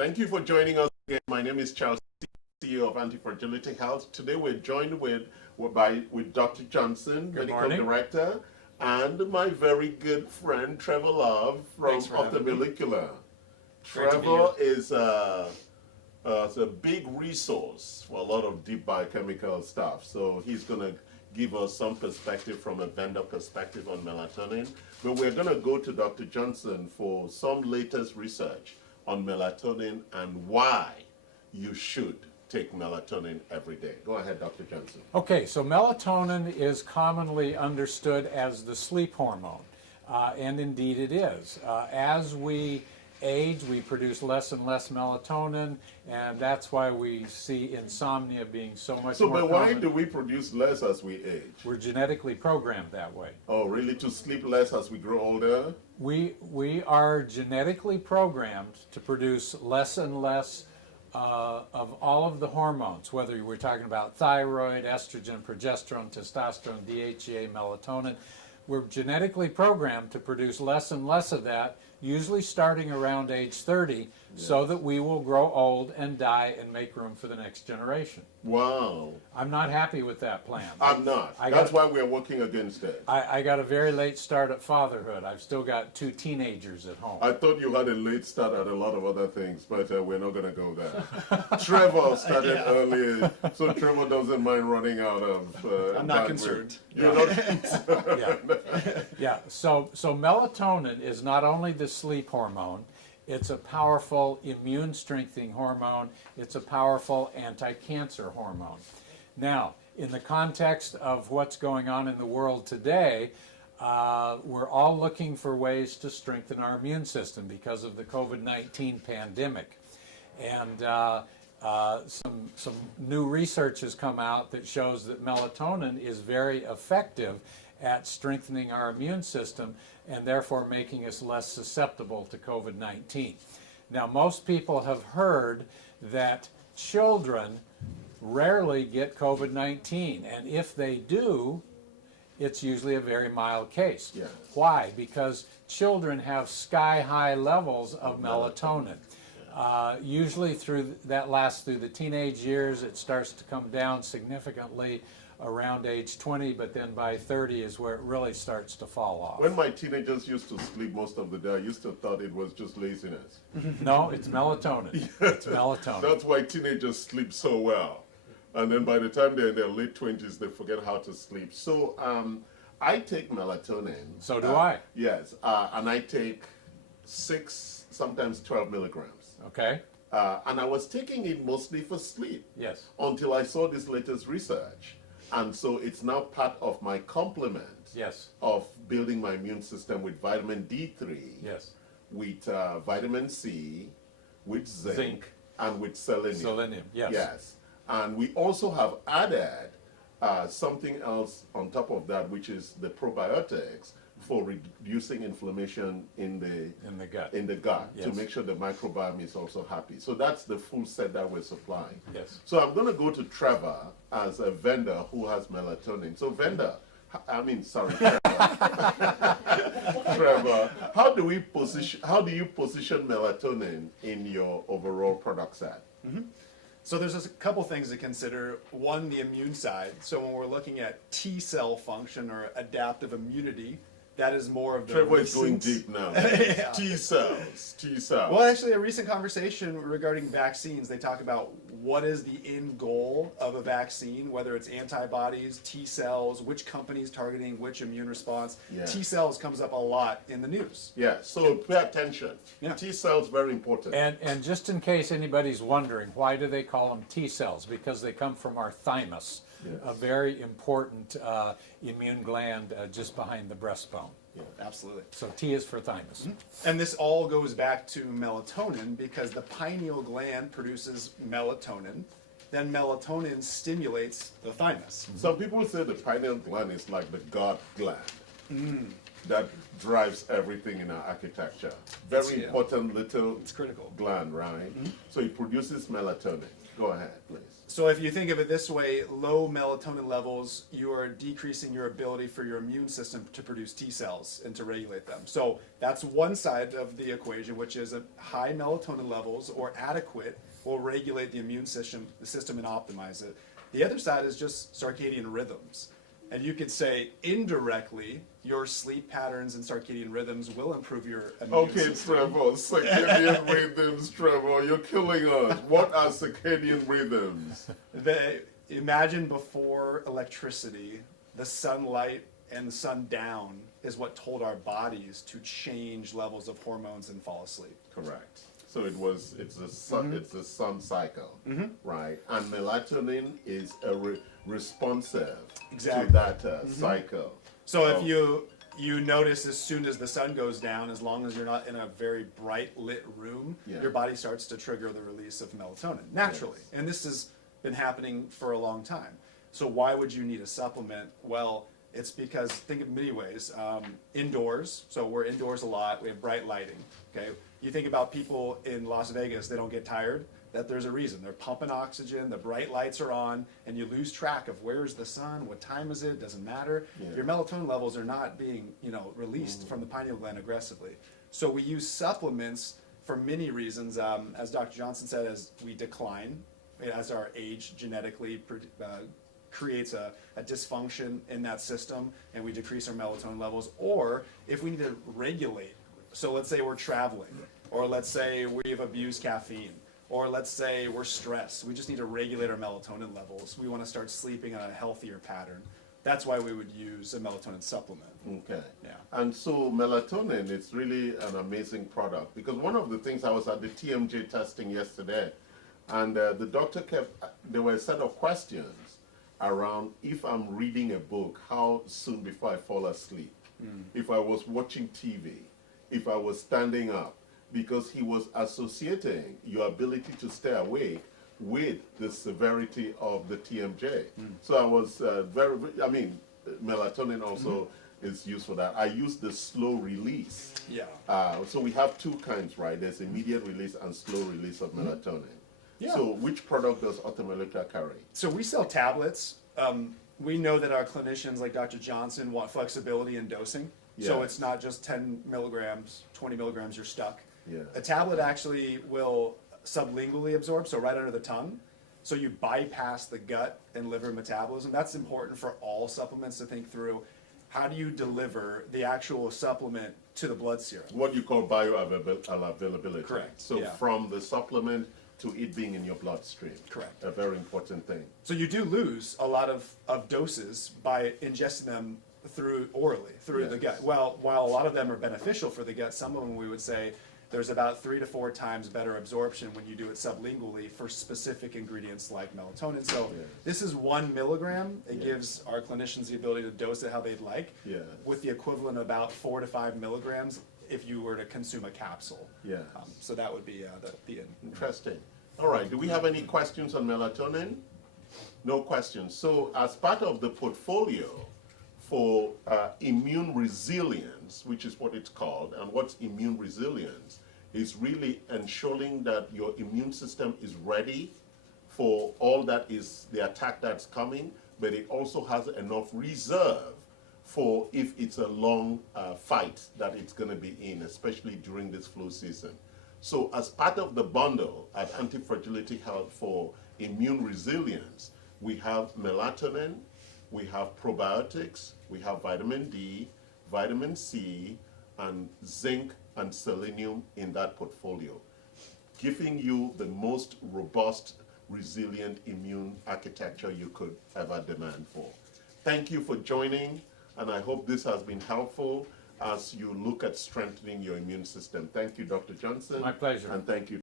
Thank you for joining us again. My name is Charles, CEO of Anti-Fragility Health. Today we're joined with Dr. Johnson, Medical Director, and my very good friend Trevor Love from Optomolecular. Trevor is a big resource for a lot of deep biochemical stuff. So he's going to give us some perspective from a vendor perspective on melatonin. But we're going to go to Dr. Johnson for some latest research on melatonin and why you should take melatonin every day. Go ahead, Dr. Johnson. Okay, so melatonin is commonly understood as the sleep hormone, and indeed it is. As we age, we produce less and less melatonin, and that's why we see insomnia being so much more common. But why do we produce less as we age? We're genetically programmed that way. Oh, really? To sleep less as we grow older? We are genetically programmed to produce less and less of all of the hormones, whether we're talking about thyroid, estrogen, progesterone, testosterone, DHEA, melatonin. We're genetically programmed to produce less and less of that, usually starting around age 30, so that we will grow old and die and make room for the next generation. Wow. I'm not happy with that plan. I'm not. That's why we're working against it. I got a very late start at fatherhood. I've still got 2 teenagers at home. I thought you had a late start at a lot of other things, but we're not going to go there. Trevor started early, so Trevor doesn't mind running out of... I'm not concerned. You're not concerned. Yeah, so melatonin is not only the sleep hormone, it's a powerful immune strengthening hormone, it's a powerful anti-cancer hormone. Now, in the context of what's going on in the world today, we're all looking for ways to strengthen our immune system because of the COVID-19 pandemic. And some new research has come out that shows that melatonin is very effective at strengthening our immune system and therefore making us less susceptible to COVID-19. Now, most people have heard that children rarely get COVID-19, and if they do, it's usually a very mild case. Yeah. Why? Because children have sky-high levels of melatonin. Usually that lasts through the teenage years. It starts to come down significantly around age 20, but then by 30 is where it really starts to fall off. When my teenagers used to sleep most of the day, I used to thought it was just laziness. No, it's melatonin. It's melatonin. That's why teenagers sleep so well. And then by the time they're in their late 20s, they forget how to sleep. So I take melatonin. So do I. Yes, and I take 6, sometimes 12 milligrams. Okay. And I was taking it mostly for sleep. Yes. Until I saw this latest research. And so it's now part of my complement of building my immune system with vitamin D3, with vitamin C, with zinc, and with selenium. Selenium, yes. Yes. And we also have added something else on top of that, which is the probiotics for reducing inflammation in the gut to make sure the microbiome is also happy. So that's the full set that we're supplying. Yes. So I'm going to go to Trevor as a vendor who has melatonin. So Trevor, Trevor, how do you position melatonin in your overall product set? Mm-hmm. So there's a couple things to consider. One, the immune side. So when we're looking at T cell function or adaptive immunity, that is more of the Trevor is going deep now. T cells. Well, actually, a recent conversation regarding vaccines, they talk about what is the end goal of a vaccine, whether it's antibodies, T cells, which company's targeting which immune response. Yeah. T cells comes up a lot in the news. Yeah, so pay attention. Yeah. T cells, very important. And just in case anybody's wondering, why do they call them T cells? Because they come from our thymus. Yes. A very important immune gland just behind the breastbone. Yeah, absolutely. So T is for thymus. Mm-hmm. And this all goes back to melatonin because the pineal gland produces melatonin. Then melatonin stimulates the thymus. Some people say the pineal gland is like the God gland. that drives everything in our architecture. Very Yeah. important little It's critical. gland, right? So it produces melatonin. Go ahead, please. So if you think of it this way, low melatonin levels, you are decreasing your ability for your immune system to produce T cells and to regulate them. So that's one side of the equation, which is a high melatonin levels or adequate will regulate the immune system and optimize it. The other side is just circadian rhythms. And you could say indirectly, your sleep patterns and circadian rhythms will improve your immune Okay, system. Trevor, circadian rhythms, Trevor, you're killing us. What are circadian rhythms? Imagine before electricity, the sunlight and the sundown is what told our bodies to change levels of hormones and fall asleep. Correct. So it's a sun cycle, right? And melatonin is responsive Exactly. to that cycle. So if you notice as soon as the sun goes down, as long as you're not in a very bright lit room, Yeah. your body starts to trigger the release of melatonin naturally. Yes. And this has been happening for a long time. So why would you need a supplement? Well, it's because, think of many ways. Indoors, so we're indoors a lot, we have bright lighting, okay? You think about people in Las Vegas, they don't get tired, that there's a reason. They're pumping oxygen, the bright lights are on, and you lose track of where's the sun, what time is it, doesn't matter. Yeah. Your melatonin levels are not being, released from the pineal gland aggressively. So we use supplements for many reasons. As Dr. Johnson said, as we decline, as our age genetically creates a dysfunction in that system and we decrease our melatonin levels, or if we need to regulate. So let's say we're traveling, or let's say we've abused caffeine, or let's say we're stressed. We just need to regulate our melatonin levels. We want to start sleeping on a healthier pattern. That's why we would use a melatonin supplement. Okay. Yeah. And so melatonin is really an amazing product because one of the things, I was at the TMJ testing yesterday, and the doctor there were a set of questions around if I'm reading a book, how soon before I fall asleep, if I was watching TV, if I was standing up, because he was associating your ability to stay awake with the severity of the TMJ. So I was melatonin also is used for that. I use the slow release. Yeah. So we have two kinds, right? There's immediate release and slow release of melatonin. Yeah. So which product does Automolecular carry? So we sell tablets. We know that our clinicians like Dr. Johnson want flexibility in dosing. So Yeah. it's not just 10 milligrams, 20 milligrams, you're stuck. Yeah. A tablet actually will sublingually absorb, so right under the tongue. So you bypass the gut and liver metabolism. That's important for all supplements to think through. How do you deliver the actual supplement to the blood serum? What you call bioavailability. Correct, So yeah. from the supplement to it being in your bloodstream. Correct. A very important thing. So you do lose a lot of doses by ingesting them orally, through the Yes. gut. Well, while a lot of them are beneficial for the gut, some of them we would say there's about 3 to 4 times better absorption when you do it sublingually for specific ingredients like melatonin. So Yes. this is 1 milligram. It Yes. gives our clinicians the ability to dose it how they'd like, Yes. with the equivalent of about 4 to 5 milligrams if you were to consume a capsule. Yes. So that would be the Interesting. All right. Do we have any questions on melatonin? No questions. So as part of the portfolio for immune resilience, which is what it's called, and what's immune resilience, is really ensuring that your immune system is ready for all that is the attack that's coming, but it also has enough reserve for if it's a long fight that it's going to be in, especially during this flu season. So as part of the bundle at Anti-Fragility Health for immune resilience, we have melatonin, we have probiotics, we have vitamin D, vitamin C, and zinc and selenium in that portfolio, giving you the most robust, resilient immune architecture you could ever demand for. Thank you for joining, and I hope this has been helpful as you look at strengthening your immune system. Thank you, Dr. Johnson. My pleasure. And thank you.